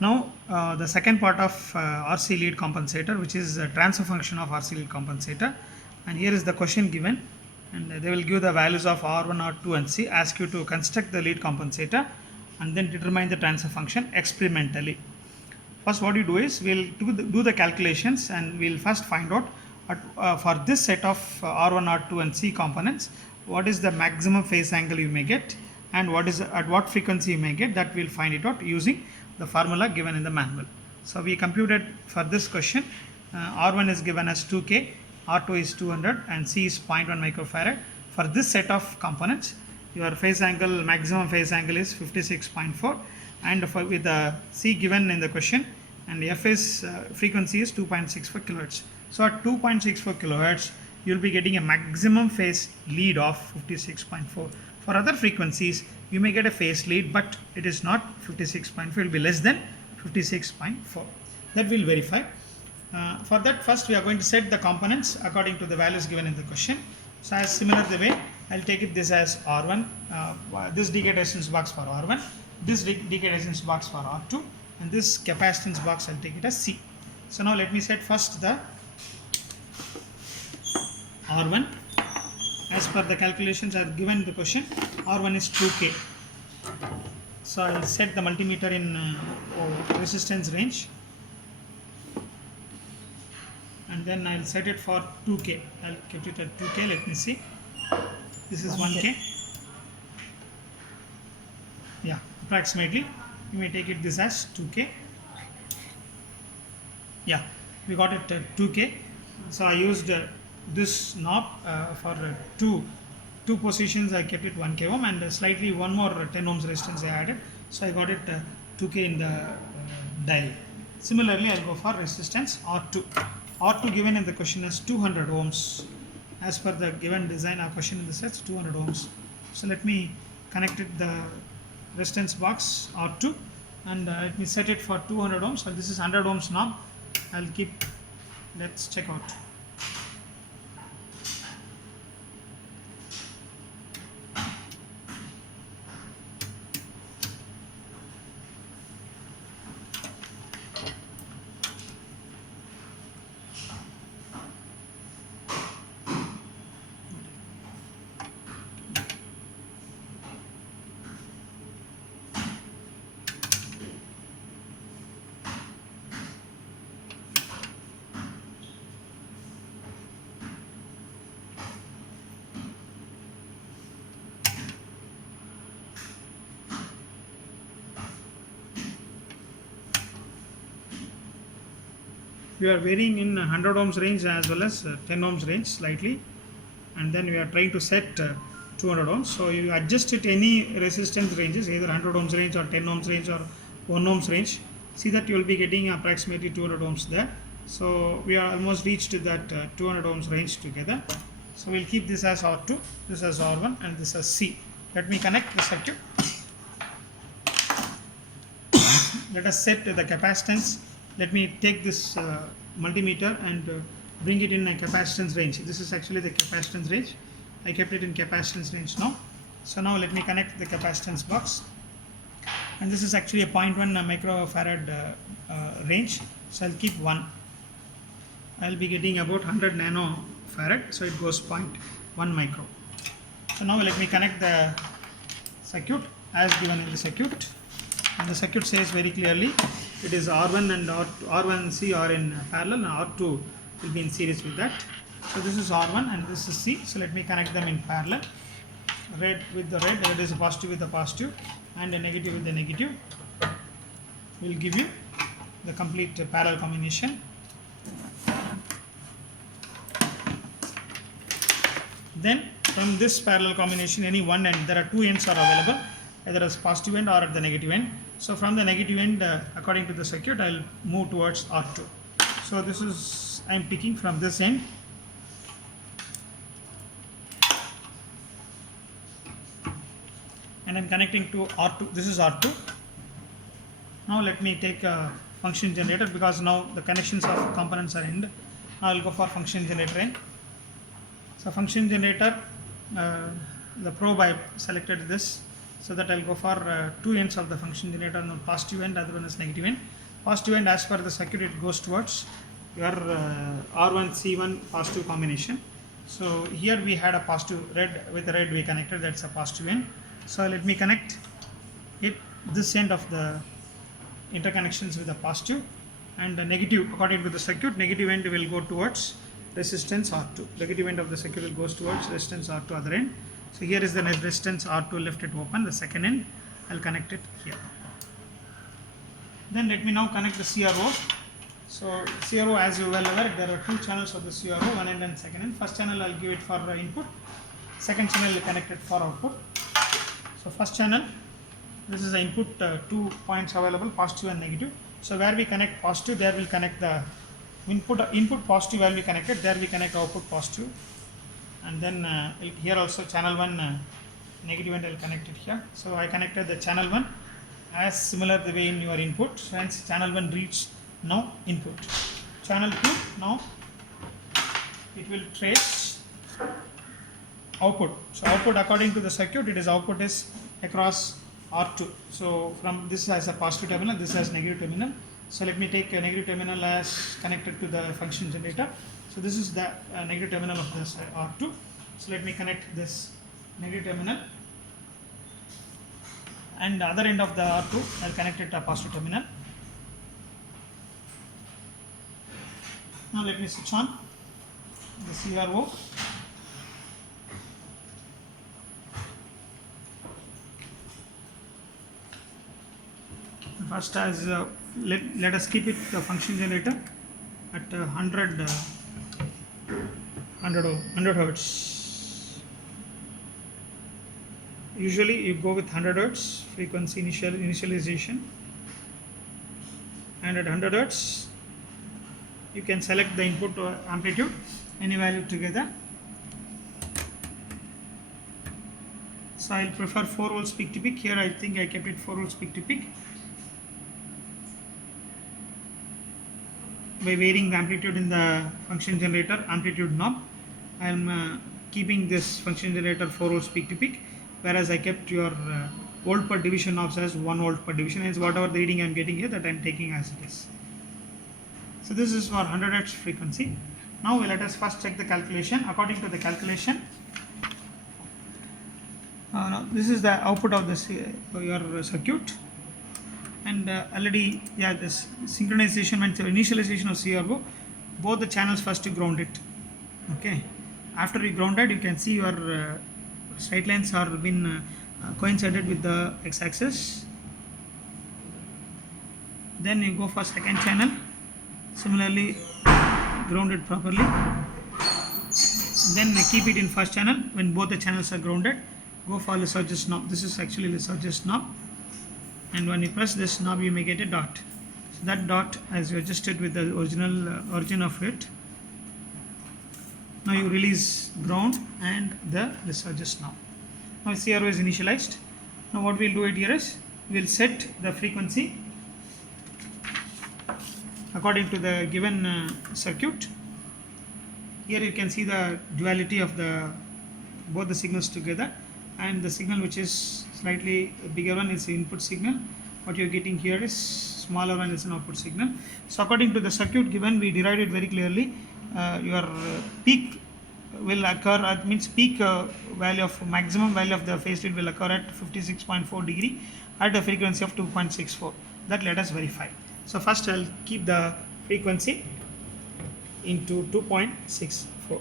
Now the second part of RC lead compensator, which is a transfer function of RC lead compensator, and here is the question given, and they will give the values of R1, R2 and C, ask you to construct the lead compensator and then determine the transfer function experimentally. First what you do is we'll do the calculations, and we'll first find out for this set of R1, R2 and C components, what is the maximum phase angle you may get, and what is at what frequency you may get. That we'll find it out using the formula given in the manual. So we computed for this question, R1 is given as 2K, R2 is 200 and C is 0.1 microfarad. For this set of components, your phase angle, maximum phase angle is 56.4, and with the C given in the question, and F is frequency is 2.64 kilohertz. So at 2.64 kilohertz, you will be getting a maximum phase lead of 56.4. For other frequencies, you may get a phase lead, but it is not 56.4, it will be less than 56.4. That we'll verify. For that, first we are going to set the components according to the values given in the question. So as similar the way, I'll take it this as R1, this decay resistance box for R1, this decay resistance box for R2, and this capacitance box I'll take it as C. So now let me set first the R1. As per the calculations are given in the question, R1 is 2K. So I'll set the multimeter in resistance range, and then I'll set it for 2K. I'll keep it at 2K. Let me see. This is 1K. Yeah, approximately. You may take it this as 2K. Yeah, we got it at 2K. So I used this knob for two positions. I kept it 1K ohm, and slightly one more 10 ohms resistance I added. So I got it 2K in the dial. Similarly, I'll go for resistance R2. R2 given in the question is 200 ohms. As per the given design, our question in the sets 200 ohms. So let me connect it the resistance box R2, and let me set it for 200 ohms. So this is 100 ohms knob. I'll keep. Let's check out. We are varying in 100 ohms range as well as 10 ohms range slightly, and then we are trying to set 200 ohms. So you adjust it any resistance ranges, either 100 ohms range or 10 ohms range or 1 ohms range. See that you will be getting approximately 200 ohms there. So we are almost reached that 200 ohms range together. So we'll keep this as R2, this as R1, and this as C. Let me connect the circuit. Let us set the capacitance. Let me take this multimeter and bring it in a capacitance range. This is actually the capacitance range. I kept it in capacitance range now. So now let me connect the capacitance box, and this is actually a 0.1 microfarad range. So I'll keep 1. I'll be getting about 100 nanofarad, so it goes 0.1 micro. So now let me connect the circuit as given in the circuit, and the circuit says very clearly it is R1 and R1 and C are in parallel, and R2 will be in series with that. So this is R1 and this is C. So let me connect them in parallel. Red with the red, red is a positive with the positive, and a negative with the negative. Will give you the complete parallel combination. Then from this parallel combination, any one end, there are two ends are available, either as positive end or at the negative end. So from the negative end, according to the circuit, I will move towards R2. So this is, I am picking from this end. And I am connecting to R2. This is R2. Now let me take a function generator, because now the connections of components are end. Now I will go for function generator end. So function generator, the probe I selected this. So that I'll go for two ends of the function generator, one positive end, other one is negative end. Positive end, as per the circuit, it goes towards your R1 C1 positive combination. So here we had a positive red, with the red we connected, that's a positive end. So let me connect it this end of the interconnections with the positive, and the negative, according to the circuit, negative end will go towards resistance R2. Negative end of the circuit will goes towards resistance R2 other end. So here is the resistance R2, left it open. The second end I'll connect it here. Then let me now connect the CRO. So CRO, as you well aware, there are two channels of the CRO, one end and second end. First channel I'll give it for input, second channel I'll connect it for output. So first channel, this is the input, 2 points available, positive and negative. So where we connect positive, there will connect the input positive, where we connected, there we connect output positive. And then here also channel 1 negative end, I'll connect it here. So I connected the channel 1 as similar the way in your input. So hence channel 1 reads now input. Channel 2, now it will trace output. So output, according to the circuit, it is output is across R2. So from this as a positive terminal, this as negative terminal. So let me take a negative terminal as connected to the function generator. So this is the negative terminal of this R2. So let me connect this negative terminal, and the other end of the R2 I'll connect it to a positive terminal. Now let me switch on the CRO. First, as let us keep it the function generator at 100 hertz. Usually you go with 100 hertz frequency initialization, and at 100 hertz you can select the input amplitude, any value together. So I'll prefer 4 volts peak to peak. Here I think I kept it 4 volts peak to peak. By varying the amplitude in the function generator amplitude knob, I am keeping this function generator 4 volts peak to peak, whereas I kept your volt per division knobs as 1 volt per division. Hence whatever the reading I am getting here, that I am taking as it is. So this is for 100 hertz frequency. Now let us first check the calculation. According to the calculation, this is the output of this your circuit. And already, this synchronization and initialization of CRO, both the channels first you ground it. Okay, after you grounded, you can see your straight lines are been coincided with the x-axis. Then you go for second channel, similarly grounded properly. Then keep it in first channel. When both the channels are grounded, go for Lissajous knob. This is actually Lissajous knob. And when you press this knob, you may get a dot. So that dot, as you adjusted with the original origin of it, now you release ground and the Lissajous knob. Now CRO is initialized. Now what we'll do it here is, we'll set the frequency according to the given circuit. Here you can see the duality of the both the signals together, and the signal which is slightly bigger one is the input signal. What you are getting here is smaller one is an output signal. So according to the circuit given, we derived it very clearly. Your peak will occur, means peak value of maximum value of the phase shift will occur at 56.4 degree at a frequency of 2.64. That let us verify. So first I'll keep the frequency into 2.64.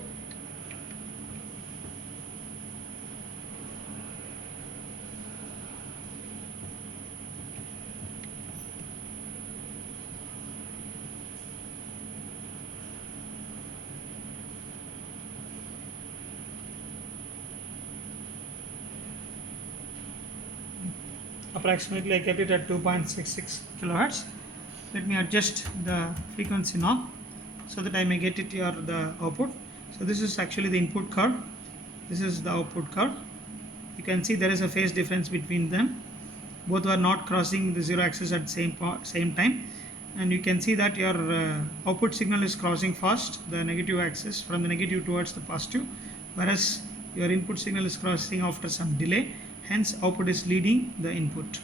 Approximately I kept it at 2.66 kilohertz. Let me adjust the frequency knob so that I may get it here the output. So this is actually the input curve, this is the output curve. You can see there is a phase difference between them. Both are not crossing the zero axis at same time, and you can see that your output signal is crossing fast the negative axis from the negative towards the positive, whereas your input signal is crossing after some delay. hence output is leading the input.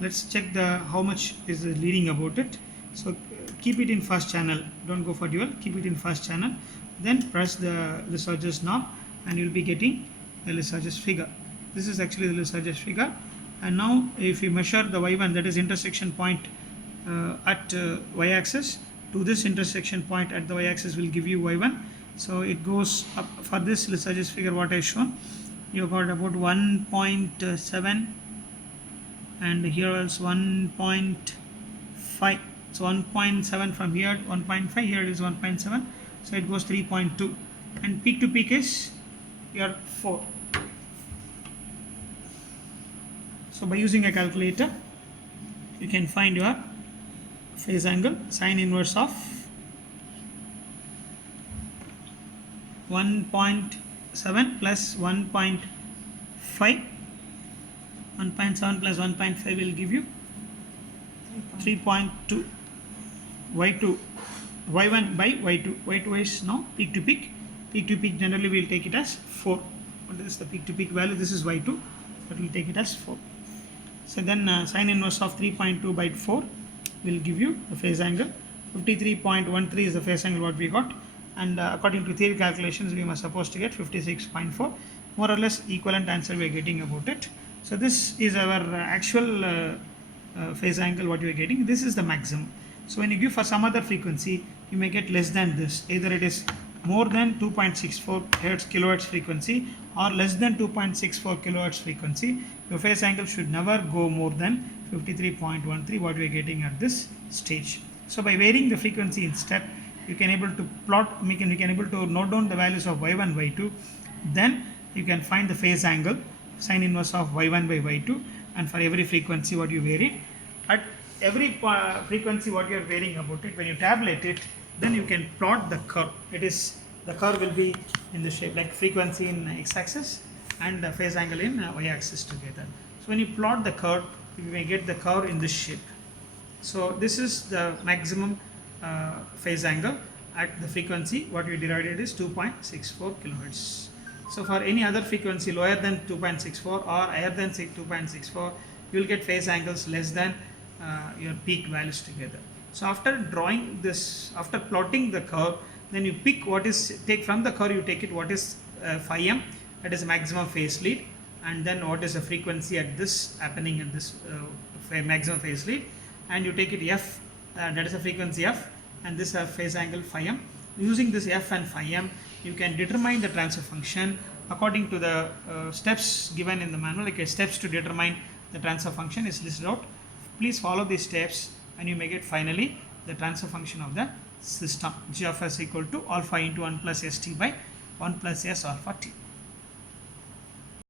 Let's check the how much is leading about it. So keep it in first channel, don't go for dual, keep it in first channel, then press the Lissajous knob and you'll be getting the Lissajous figure. This is actually the Lissajous figure. And now if you measure the y1, that is intersection point at y-axis to this intersection point at the y-axis will give you y1. So it goes up for this Lissajous figure what I shown. You got about 1.7 and here also 1.5. So 1.7 from here, 1.5 here is 1.7. So it goes 3.2 and peak to peak is your 4. So by using a calculator you can find your phase angle, sine inverse of 1.7 plus 1.5. 1.7 plus 1.5 will give you 3.2. y2 y1 by y2. y2 is now peak to peak. Peak to peak generally we will take it as 4. What is the peak to peak value? This is y2, but we will take it as 4. So then sine inverse of 3.2 by 4 will give you the phase angle. 53.13 is the phase angle what we got, and according to theory calculations we must supposed to get 56.4. More or less equivalent answer we are getting about it. So this is our actual phase angle what you are getting. This is the maximum. So when you give for some other frequency you may get less than this, either it is more than 2.64 kilohertz frequency or less than 2.64 kilohertz frequency. Your phase angle should never go more than 53.13 what we are getting at this stage. So by varying the frequency in step you can able to plot, you can able to note down the values of y1, y2, then you can find the phase angle, sine inverse of y1 by y2, and for every frequency what you vary. At every frequency what you are varying about it, when you tabulate it, then you can plot the curve. It is, the curve will be in the shape like frequency in x-axis and the phase angle in y-axis together. So when you plot the curve, you may get the curve in this shape. So this is the maximum phase angle at the frequency what we derived it is 2.64 kilohertz. So for any other frequency lower than 2.64 or higher than 2.64, you will get phase angles less than your peak values together. So after drawing this, after plotting the curve, then you pick what is, take from the curve you take it what is phi m, that is maximum phase lead, and then what is the frequency at this happening at this maximum phase lead, and you take it f, that is a frequency f, and this phase angle phi m. Using this f and phi m you can determine the transfer function according to the steps given in the manual. Like steps to determine the transfer function is listed out. Please follow these steps and you may get finally the transfer function of the system. G of s equal to alpha into 1 plus st by 1 plus s alpha t.